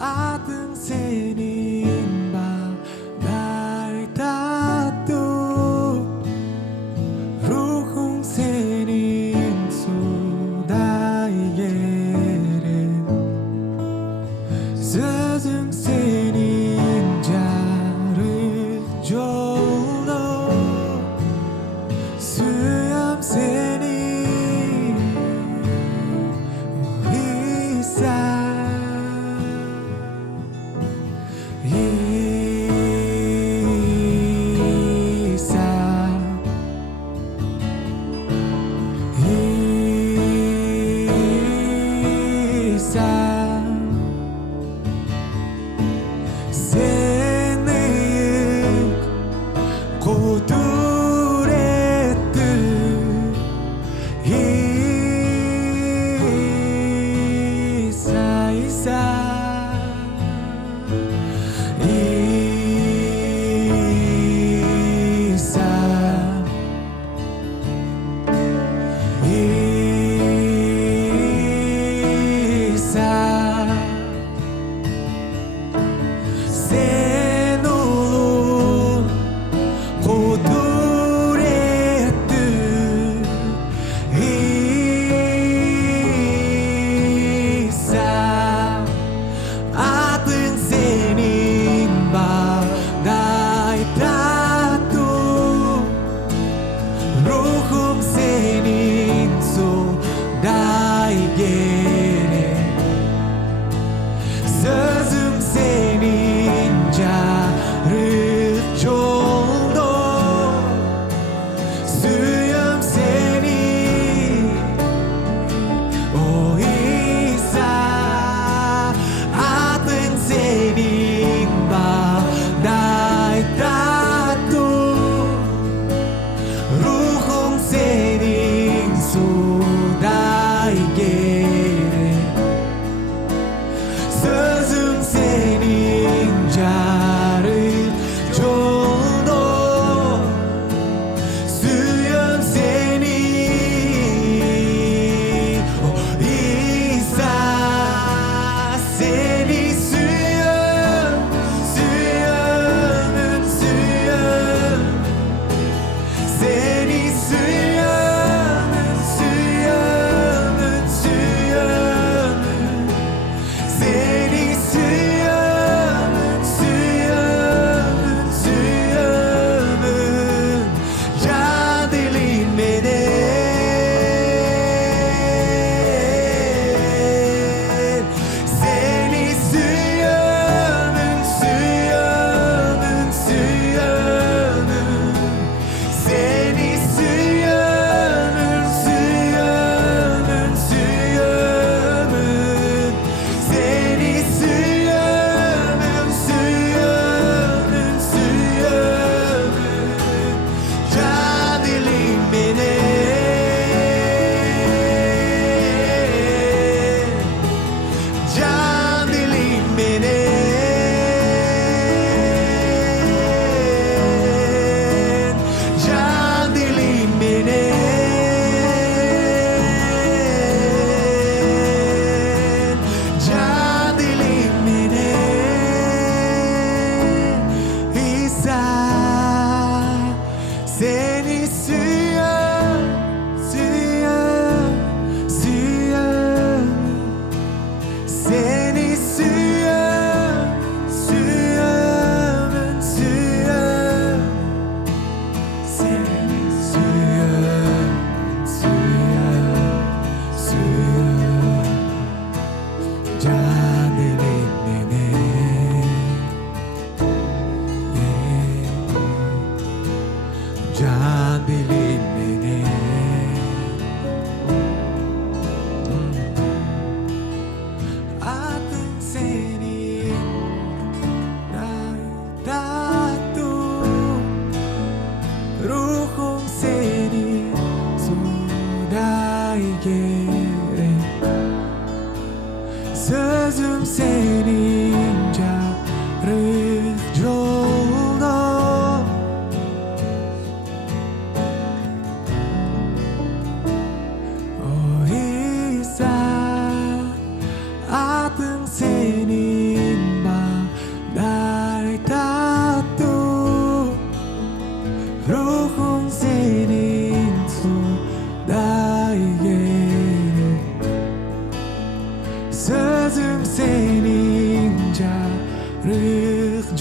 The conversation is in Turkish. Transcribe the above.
Adın senin bağlarda dur. Ruhun senin suda yerin. Sözün senin carı yolu. Suyum senin İsa. Ruhum senin suda yerin. Sözüm senin carı yoldu. Suyum senin o İsa. Adın senin bağdayda dur. Ruhum senin suda yerin. Sözüm senin carı yoldu. Suyum senin o İsa. Seni suyum, suyumun suyum. Seni suyumun, suyumun suyum. Seni suyumun, suyumun suyumun. Can diliminin. Seni suyumun, suyumun suyumun. Seni suyumun, suyumun suyumun. Seni suyumun, suyumun suyumun. Can diliminin. Can diliminin. Can diliminin. Can diliminin. İsa. Seni suyum, suyum, suyum. Seni suyum, suyumun suyum. Seni suyum, suyum, suyum. Can diliminin. Can diliminin. Adın senin bağda dur. Ruhum senin suda yerin. Sözüm senin carı yoldu. O İsa. Adın senin Rık